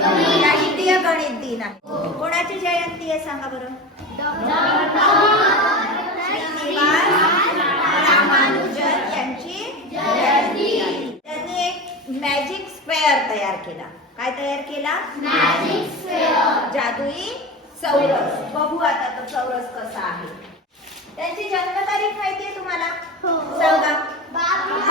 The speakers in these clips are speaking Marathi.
राष्ट्रीय गणित दिन आहे. कोणाची जयंती आहे सांगा बरं? श्रीनिवास रामानुजन यांची जयंती आहे. त्यांनी एक मॅजिक स्क्वेअर तयार केला. काय तयार केला? मॅजिक स्क्वेअर, जादुई चौरस. बघू आता तो चौरस कसा आहे. त्यांची जन्मतारीख माहिती आहे तुम्हाला? सांगा. 22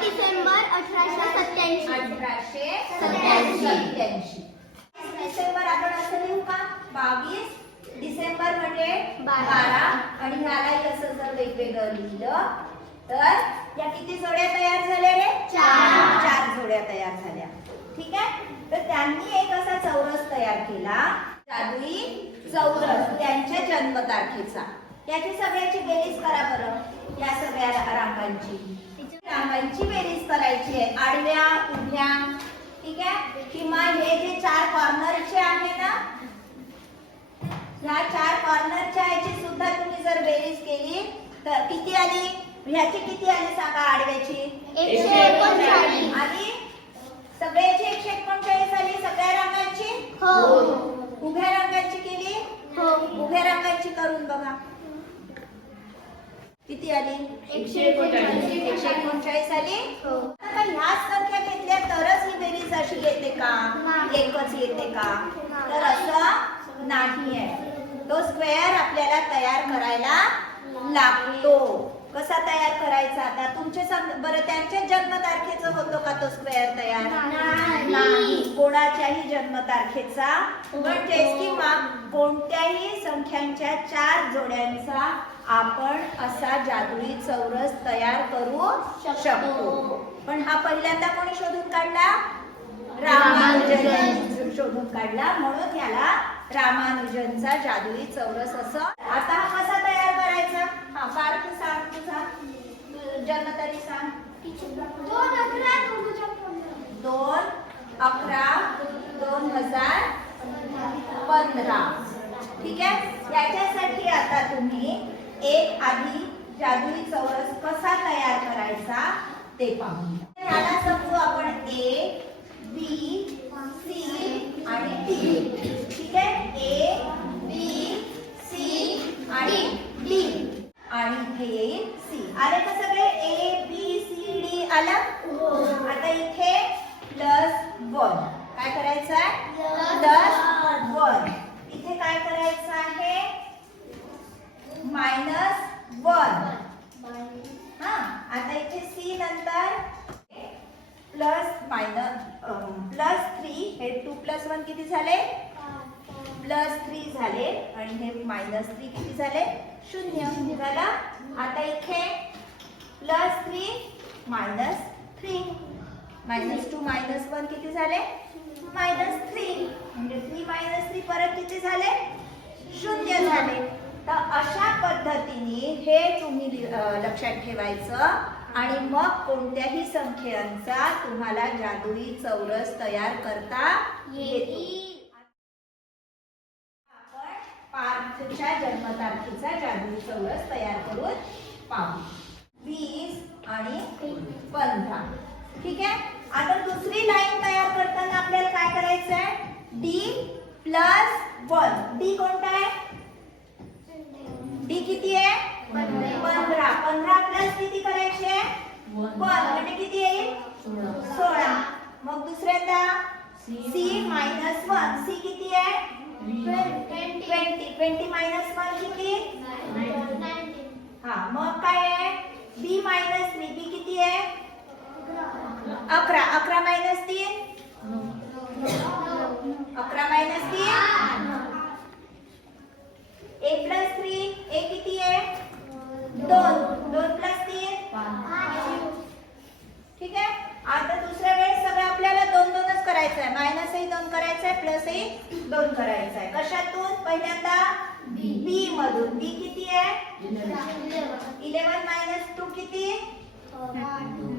डिसेंबर 1887. डिसेंबर आपण असं लिहू का? 22 डिसेंबर म्हणजे 12. आणि ह्यालाही असं जर वेगवेगळं लिहिलं तर या किती जोड्या तयार झाल्या रे? 4 जोड्या तयार झाल्या. ठीक आहे. तर त्यांनी एक असा चौरस तयार केला, जादुई चौरस, त्यांच्या जन्मतारखेचा. याची सगळ्याची बेरीज करा बरं. या सगळ्या रांगांची बेरीज करायची आहे, आडव्या उभ्या. ठीक आहे. किंवा हे जे 4 कॉर्नरचे आहे ना, ह्या 4 कॉर्नरच्या याची सुद्धा तुम्ही जर बेरीज केली तर किती आली? ह्याची किती आली सांगा? आडव्याची 139 आणि सगळ्याची 139 आली. सगळ्या रंगांची? हो. उभ्या रंगांची केली? हो. उभ्या रंगांची करून बघा किती आली? 139 आली. हो. आता ह्याच संख्या घेतल्या तरच ही बेरीज अशी येते का? एकच येते का? तर असं नाही आहे. तो स्क्वेअर आपल्याला तयार करायला लागतो. कसा तयार करायचा? आता तुमचे बरं त्यांच्या जन्मतारखेचा होतो का तो स्क्वेअर तयार? नाही. कोणाच्याही जन्मतारखेचा म्हणजेच किंवा कोणत्याही संख्यांच्या 4 जोड्यांचा आपण असा जादुई चौरस तयार करू शकतो. पण हा पहिल्यांदा कोणी शोधून काढला? रामानुजन शोधून काढला. म्हणून याला रामानुजनचा जादुई चौरस असं. आता हा कसा तयार करायचा? हा पार्थ सांग, तुझा जन्मतारीख सांग. 2/11/2015. ठीक आहे. याच्यासाठी आता तुम्ही एक आधी जादुई चौरस कसा तयार करायचा ते पाहूया. याला समजू आपण A, B, C आणि D. ठीक आहे. A, B, C आणि D. आणि इथे येईल C. आले का सगळे? A, B, C, D आलं. आता इथे +1 काय करायचं आहे? +1. इथे काय करायचं आहे? -1. हा. आता इथे C नंतर +3. हे 2 + 1 किती झाले? +3 झाले. आणि हे -3 किती झाले? 0 निघाला. आता इथे +3 -3. -2 -1 किती झाले? -3. म्हणजे 3 - 3 परत किती झाले? 0 झाले. तर अशा पद्धतीने हे तुम्ही लक्षात ठेवायचं. आणि मग कोणत्याही संख्यांचा तुम्हाला जादुई चौरस तयार करता येईल. आपण पार्थच्या जन्मतारखेचा जादुई चौरस तयार करून पाहू. 20 आणि 15. ठीक आहे. आता दुसरी लाईन तयार करताना आपल्याला काय करायचं आहे? D+1. D कोणता आहे? D किती आहे? 15. 15 प्लस किती करायचे? 1 म्हणजे किती येईल? 16. मग दुसऱ्यांदा C -1. C किती आहे? 20. 20 -1 किती? 19. हा. मग काय आहे? B -3. B किती आहे? 11. 11 - 3 11 - 3 A+3. A किती आहे? 2. 2 + 3 5. ठीक आहे. आता दुसऱ्या वेळेस सगळं आपल्याला 2-2च करायचं आहे. मायनसही 2 करायचं आहे, प्लसही 2 करायचं आहे. कशातून? पहिल्यांदा B मधून. B किती आहे? 11 - 2 किती? 11 - 2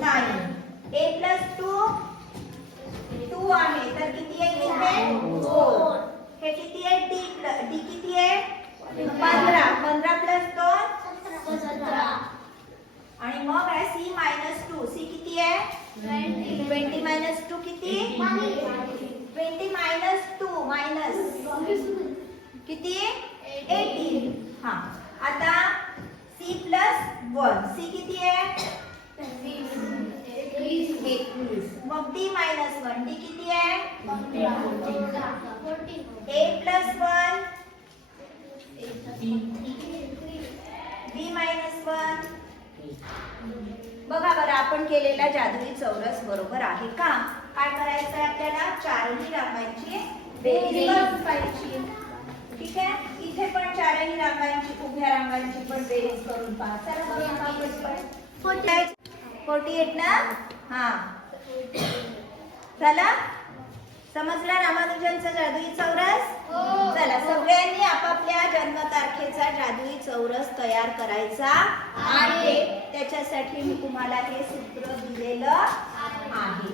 9. A+2 2 आहे तर किती आहे इथे? 4. हे किती आहे? D किती आहे? 15. 15 + 2 किती आहे 20 मायनस 2 किती 20 मायनस 2 मायनस किती 18. हा आता c प्लस 1 c किती आहे 21. मग d मायनस 1 d किती आहे a प्लस 1 b मायनस 1. बघा बरं आपण केलेला जादुई चौरस बरोबर आहे का. काय करायचं आहे आपल्याला चारही रांगांची बेरीज करून पाहायची. ठीक आहे इथे पण चारही रांगांची उभ्या रांगांची पण बेरीज करून पहा. चला बघूया 48 ना. हा चला समजला रामानुजनचा जादुई चौरस. चला सगळ्यांनी आपापल्या जन्मतारखेचा जादुई चौरस तयार करायचा आहे. त्याच्यासाठी मी तुम्हाला हे सूत्र दिलेलं आहे.